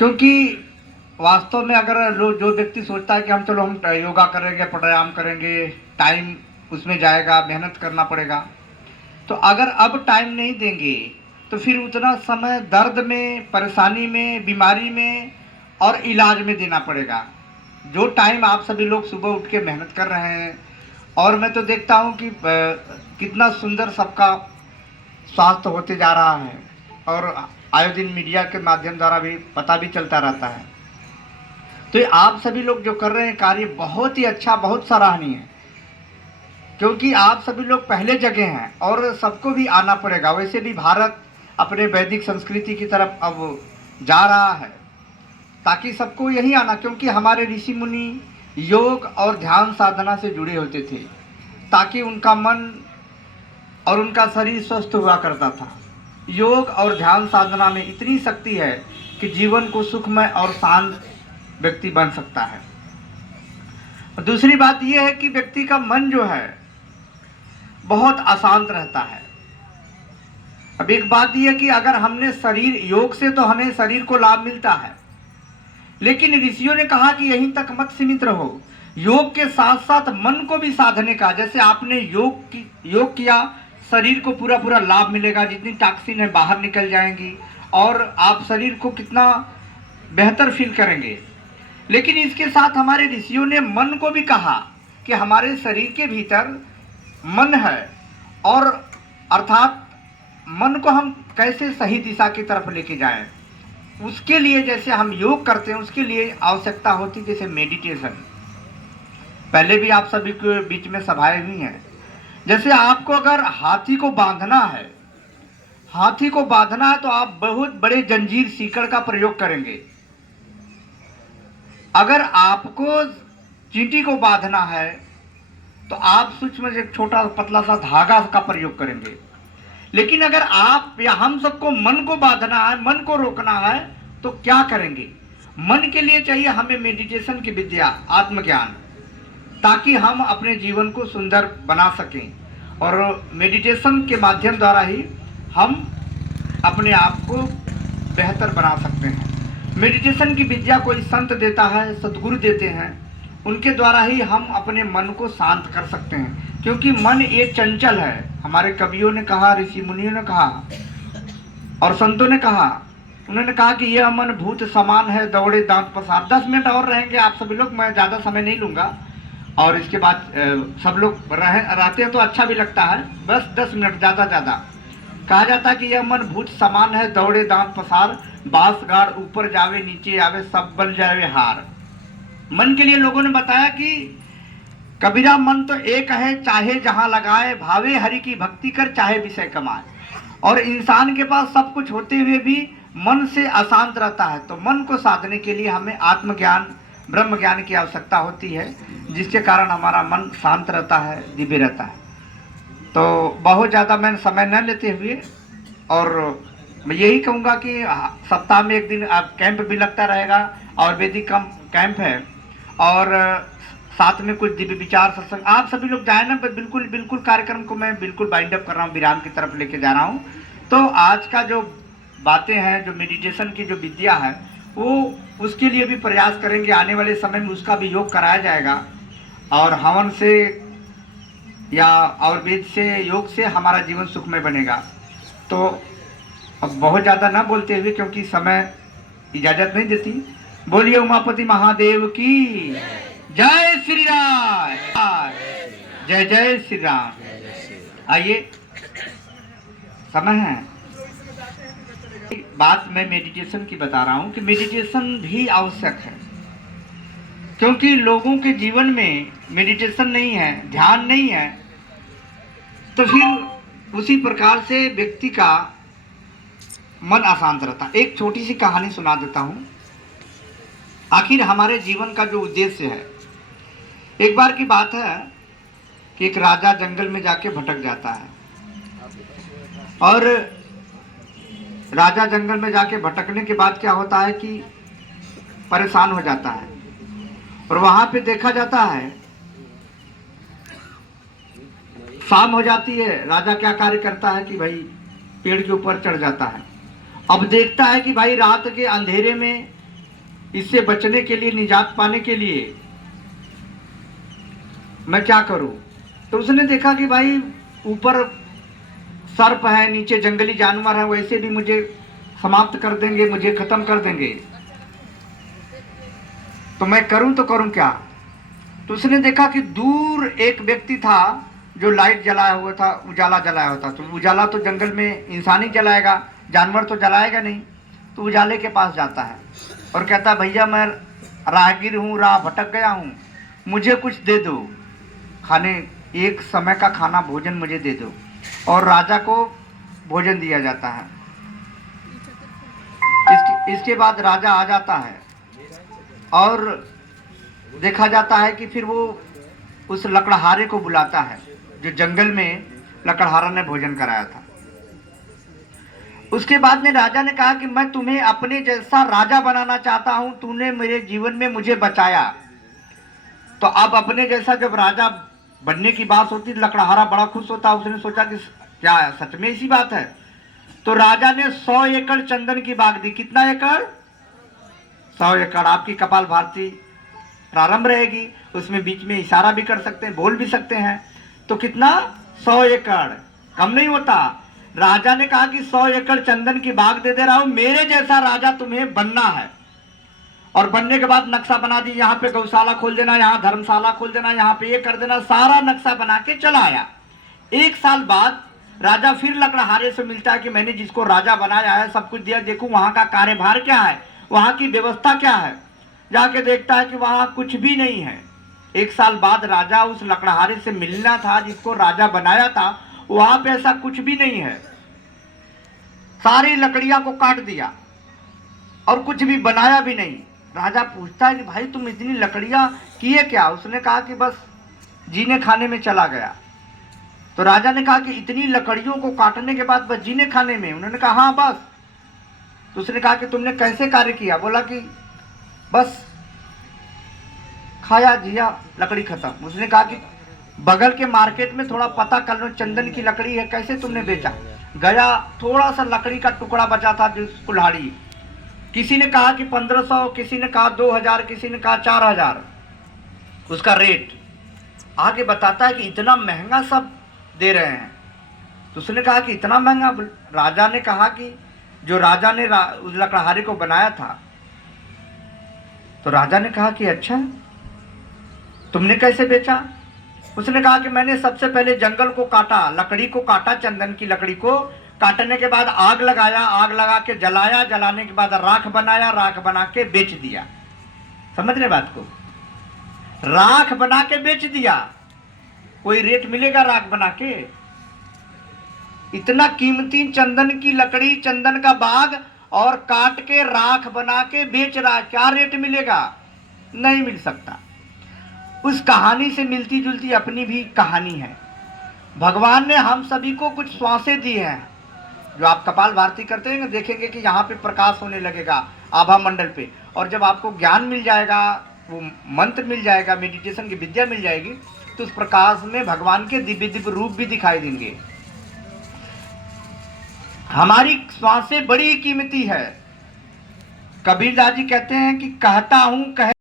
क्योंकि वास्तव में अगर जो व्यक्ति सोचता है कि हम योगा करेंगे, प्राणायाम करेंगे, टाइम उसमें जाएगा, मेहनत करना पड़ेगा, तो अगर अब टाइम नहीं देंगे तो फिर उतना समय दर्द में, परेशानी में, बीमारी में और इलाज में देना पड़ेगा। जो टाइम आप सभी लोग सुबह उठ के मेहनत कर रहे हैं, और मैं तो देखता हूँ कि कितना सुंदर सबका स्वास्थ्य होते जा रहा है, और आए दिन मीडिया के माध्यम द्वारा भी पता भी चलता रहता है। तो ये आप सभी लोग जो कर रहे हैं कार्य बहुत ही अच्छा, बहुत सराहनीय है, क्योंकि आप सभी लोग पहले जगह हैं और सबको भी आना पड़ेगा। वैसे भी भारत अपने वैदिक संस्कृति की तरफ अब जा रहा है, ताकि सबको यही आना, क्योंकि हमारे ऋषि मुनि योग और ध्यान साधना से जुड़े होते थे, ताकि उनका मन और उनका शरीर स्वस्थ हुआ करता था। योग और ध्यान साधना में इतनी शक्ति है कि जीवन को सुखमय और शांत व्यक्ति बन सकता है। दूसरी बात यह है कि व्यक्ति का मन जो है बहुत अशांत रहता है। अब एक बात यह है कि अगर हमने शरीर, योग से तो हमें शरीर को लाभ मिलता है, लेकिन ऋषियों ने कहा कि यहीं तक मत सीमित रहो, योग के साथ साथ मन को भी साधने का। जैसे आपने योग किया, शरीर को पूरा पूरा लाभ मिलेगा, जितनी टॉक्सिन है बाहर निकल जाएंगी और आप शरीर को कितना बेहतर फील करेंगे। लेकिन इसके साथ हमारे ऋषियों ने मन को भी कहा कि हमारे शरीर के भीतर मन है, और अर्थात मन को हम कैसे सही दिशा की तरफ लेके जाएं, उसके लिए जैसे हम योग करते हैं उसके लिए आवश्यकता होती, जैसे मेडिटेशन। पहले भी आप सभी के बीच में सभाएं हुई हैं। जैसे आपको अगर हाथी को बांधना है तो आप बहुत बड़े जंजीर, सीकड़ का प्रयोग करेंगे। अगर आपको चींटी को बांधना है तो आप सूक्ष्म एक छोटा पतला सा धागा का प्रयोग करेंगे। लेकिन अगर आप या हम सबको मन को बांधना है, मन को रोकना है, तो क्या करेंगे? मन के लिए चाहिए हमें मेडिटेशन की विद्या, आत्मज्ञान, ताकि हम अपने जीवन को सुंदर बना सकें। और मेडिटेशन के माध्यम द्वारा ही हम अपने आप को बेहतर बना सकते हैं। मेडिटेशन की विद्या कोई संत देता है, सद्गुरु देते हैं, उनके द्वारा ही हम अपने मन को शांत कर सकते हैं, क्योंकि मन एक चंचल है। हमारे कवियों ने कहा, ऋषि मुनियों ने कहा और संतों ने कहा, उन्होंने कहा कि यह मन भूत समान है, दौड़े दांत पसार। 10 मिनट और रहेंगे आप सभी लोग, मैं ज़्यादा समय नहीं लूँगा, और इसके बाद सब लोग रहते हैं तो अच्छा भी लगता है, बस 10 मिनट ज़्यादा। कहा जाता है कि यह मन भूत समान है, दौड़े दांत पसार, बांस गाड़ ऊपर जावे नीचे आवे, सब बन जावे हार। मन के लिए लोगों ने बताया कि कबीरा मन तो एक है, चाहे जहां लगाए, भावे हरि की भक्ति कर, चाहे विषय कमाए। और इंसान के पास सब कुछ होते हुए भी मन से अशांत रहता है, तो मन को साधने के लिए हमें आत्मज्ञान, ब्रह्म ज्ञान की आवश्यकता होती है, जिसके कारण हमारा मन शांत रहता है, दिव्य रहता है। तो बहुत ज़्यादा मैं समय न लेते हुए, और मैं यही कहूँगा कि सप्ताह में एक दिन कैंप भी लगता रहेगा, और वैदिक कैंप है, और साथ में कुछ दिव्य विचार सत्संग। आप सभी लोग जाए ना, बिल्कुल कार्यक्रम को मैं बिल्कुल बाइंड अप कर रहा हूँ, विराम की तरफ लेके जा रहा हूँ। तो आज का जो बातें हैं, जो मेडिटेशन की जो विद्या है, वो उसके लिए भी प्रयास करेंगे। आने वाले समय में उसका भी योग कराया जाएगा, और हवन से या आयुर्वेद से, योग से हमारा जीवन सुखमय बनेगा। तो अब बहुत ज़्यादा ना बोलते हुए, क्योंकि समय इजाज़त नहीं देती, बोलिए उमापति महादेव की जय श्री राम, जय जय श्री राम। आइए, समय है, बात मैं मेडिटेशन की बता रहा हूँ कि मेडिटेशन भी आवश्यक है, क्योंकि लोगों के जीवन में मेडिटेशन नहीं है, ध्यान नहीं है, तो फिर उसी प्रकार से व्यक्ति का मन अशांत रहता। एक छोटी सी कहानी सुना देता हूँ। आखिर हमारे जीवन का जो उद्देश्य है, एक बार की बात है कि एक राजा जंगल में जाके भटक जाता है, और राजा जंगल में जाके भटकने के बाद क्या होता है कि परेशान हो जाता है, और वहां पे देखा जाता है शाम हो जाती है। राजा क्या कार्य करता है कि भाई पेड़ के ऊपर चढ़ जाता है। अब देखता है कि भाई रात के अंधेरे में इससे बचने के लिए, निजात पाने के लिए मैं क्या करूं? तो उसने देखा कि भाई ऊपर सर्प है, नीचे जंगली जानवर है, वैसे भी मुझे समाप्त कर देंगे, मुझे खत्म कर देंगे, तो मैं करूं तो करूं क्या? तो उसने देखा कि दूर एक व्यक्ति था जो लाइट जलाया हुआ था, उजाला जलाया हुआ था। तो उजाला तो जंगल में इंसान ही जलाएगा, जानवर तो जलाएगा नहीं। तो उजाले के पास जाता है और कहता, भैया मैं राहगीर हूँ, राह भटक गया हूँ, मुझे कुछ दे दो खाने, एक समय का खाना भोजन मुझे दे दो। और राजा को भोजन दिया जाता है। इसके बाद राजा आ जाता है और देखा जाता है कि फिर वो उस लकड़हारे को बुलाता है जो जंगल में लकड़हारा ने भोजन कराया था। उसके बाद में राजा ने कहा कि मैं तुम्हें अपने जैसा राजा बनाना चाहता हूं, तूने मेरे जीवन में मुझे बचाया। तो अब अपने जैसा जब राजा बनने की बात होती, लकड़हारा बड़ा खुश होता। उसने सोचा कि क्या सच में इसी बात है? तो राजा ने 100 एकड़ चंदन की बाग दी। कितना एकड़? 100 एकड़। आपकी कपाल भारती प्रारंभ रहेगी, उसमें बीच में इशारा भी कर सकते हैं, बोल भी सकते हैं। तो कितना? 100 एकड़, कम नहीं होता। राजा ने कहा कि 100 एकड़ चंदन की बाग दे दे रहा हूं, मेरे जैसा राजा तुम्हें बनना है। और बनने के बाद नक्शा बना दी, यहाँ पे गौशाला खोल देना, यहाँ धर्मशाला खोल देना, यहाँ पे ये कर देना, सारा नक्शा बना के चला आया। 1 साल बाद राजा फिर लकड़हारे से मिलता है कि मैंने जिसको राजा बनाया है सब कुछ दिया, देखो वहां का कार्यभार क्या है, वहां की व्यवस्था क्या है। जाके देखता है कि वहां कुछ भी नहीं है। 1 साल बाद राजा उस लकड़हारे से मिलना था जिसको राजा बनाया था, वहां पे ऐसा कुछ भी नहीं है। सारी लकड़ियां को काट दिया और कुछ भी बनाया भी नहीं। राजा पूछता है कि भाई तुम इतनी लकड़ियां किए क्या? उसने कहा कि बस जीने खाने में चला गया। तो राजा ने कहा कि इतनी लकड़ियों को काटने के बाद बस जीने खाने में? उन्होंने कहा हाँ बस। तो उसने कहा कि तुमने कैसे कार्य किया? बोला कि बस खाया जिया, लकड़ी खत्म। उसने कहा कि बगल के मार्केट में थोड़ा पता कर लो, चंदन की लकड़ी है, कैसे तुमने बेचा? गया, थोड़ा सा लकड़ी का टुकड़ा बचा था, जो कुल्हाड़ी, किसी ने कहा कि 1500, किसी ने कहा 2000, किसी ने कहा 4000 उसका रेट। आगे बताता है कि इतना महंगा सब दे रहे हैं। तो उसने कहा कि इतना महंगा? राजा ने कहा कि जो राजा ने उस लकड़हारे को बनाया था। तो राजा ने कहा कि अच्छा, तुमने कैसे बेचा? उसने कहा कि मैंने सबसे पहले जंगल को काटा, लकड़ी को काटा, चंदन की लकड़ी को काटने के बाद आग लगाया, आग लगा के जलाया, जलाने के बाद राख बनाया, राख बना के बेच दिया। समझ रहे बात को? राख बना के बेच दिया। कोई रेट मिलेगा राख बना के? इतना कीमती चंदन की लकड़ी, चंदन का बाग, और काट के राख बना के बेच रहा, क्या रेट मिलेगा? नहीं मिल सकता। उस कहानी से मिलती जुलती अपनी भी कहानी है। भगवान ने हम सभी को कुछ श्वासें दी हैं। जो आप कपाल भारती करते हैं, देखेंगे कि यहाँ पे प्रकाश होने लगेगा आभा मंडल पे, और जब आपको ज्ञान मिल जाएगा, वो मंत्र मिल जाएगा, मेडिटेशन की विद्या मिल जाएगी, तो उस प्रकाश में भगवान के दिव्य दिव्य रूप भी दिखाई देंगे। हमारी श्वासें बड़ी कीमती है। कबीरदास जी कहते हैं कि कहता हूं कह